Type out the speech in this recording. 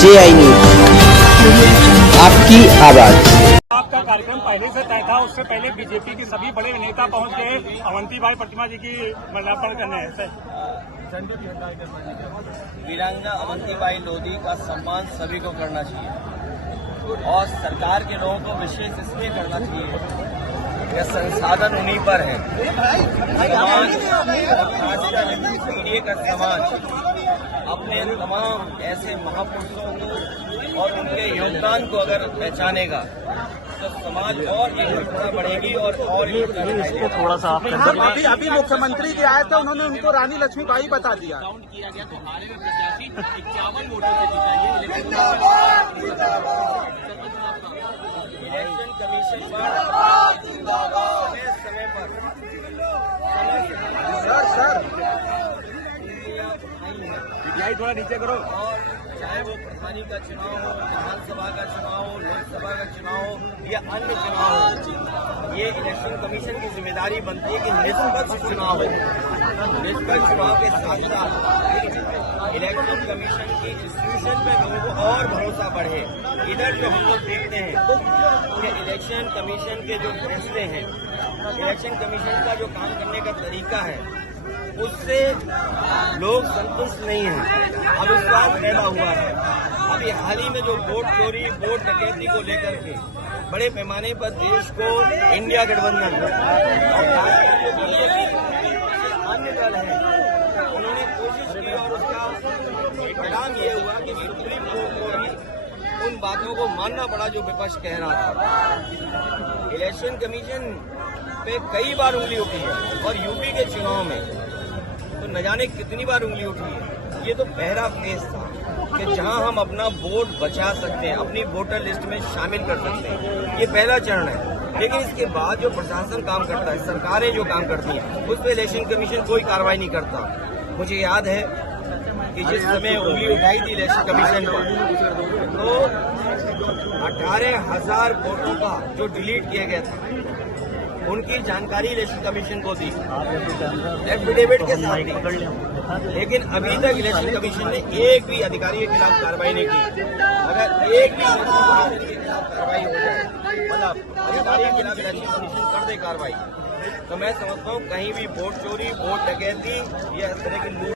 JI news, आपकी आवाज। आपका कार्यक्रम पहले से तय था, उससे पहले बीजेपी के सभी बड़े नेता पहुंच गए अवंतीबाई प्रतिमा जी की माल्यार्पण करने हैं। वीरांगना अवंतीबाई लोधी का सम्मान सभी को करना चाहिए और सरकार के लोगों को विशेष इसलिए करना चाहिए कि संसाधन उन्हीं पर है। मीडिया का समाज अपने तमाम ऐसे महापुरुषों को और उनके योगदान को अगर पहचानेगा तो समाज और एकजुटता बढ़ेगी और थोड़ा सा अभी मुख्यमंत्री जी आए थे, उन्होंने उनको रानी लक्ष्मीबाई बता दिया। काउंट किया गया तो हारे में प्रत्याशी 51 वोटों से जीता। इलेक्शन कमीशन समय पर थोड़ा नीचे करो। और चाहे वो प्रधानी का चुनाव हो, विधानसभा का चुनाव हो, लोकसभा का चुनाव हो या अन्य चुनाव हो, ये इलेक्शन कमीशन की जिम्मेदारी बनती है कि निष्पक्ष चुनाव हो। निष्पक्ष चुनाव के साथ साथ इलेक्शन कमीशन की इंस्टीट्यूशन में लोगों को और भरोसा बढ़े। इधर जो हम लोग देखते हैं कि इलेक्शन कमीशन के जो फैसले हैं, इलेक्शन कमीशन का जो काम करने का तरीका है, उससे लोग संतुष्ट नहीं हैं। अविश्वास पैदा हुआ है। अभी हाल ही में जो वोट चोरी, वोट डकैती को लेकर के बड़े पैमाने पर देश को इंडिया गठबंधन और अन्य दल है, उन्होंने कोशिश की और उसका परिणाम ये हुआ कि सुप्रीम कोर्ट को ही उन बातों को मानना पड़ा जो विपक्ष कह रहा था। इलेक्शन कमीशन पे कई बार उंगली उठी है और यूपी के चुनाव में तो न जाने कितनी बार उंगली उठी है। ये तो पहला फेज था कि जहां हम अपना वोट बचा सकते हैं, अपनी वोटर लिस्ट में शामिल कर सकते हैं। ये पहला चरण है। लेकिन इसके बाद जो प्रशासन काम करता है, सरकारें जो काम करती हैं, उस पर इलेक्शन कमीशन कोई कार्रवाई नहीं करता। मुझे याद है कि जिस समय उंगली उठाई थी इलेक्शन कमीशन पर, तो 18,000 वोटों का जो डिलीट किया गया था, उनकी जानकारी इलेक्शन कमीशन को दी एफिडेविट के साथ दी। लेकिन अभी तक इलेक्शन कमीशन ने एक भी अधिकारी के खिलाफ कार्रवाई नहीं की। अगर एक भी इलेक्शन कमीशन के खिलाफ कार्रवाई हो जाए, मतलब अधिकारी के खिलाफ इलेक्शन कमीशन कर दे कार्रवाई, तो मैं समझता हूँ कहीं भी वोट चोरी, वोट डकैती या इस तरह की